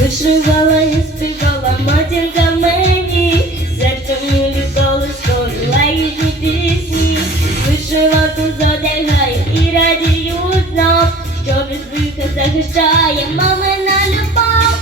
Вишивала я співала матінка мені, серце мені колиско лагідні пісні, вишивату задягає і радіють нам, що без від захищає мамина любов.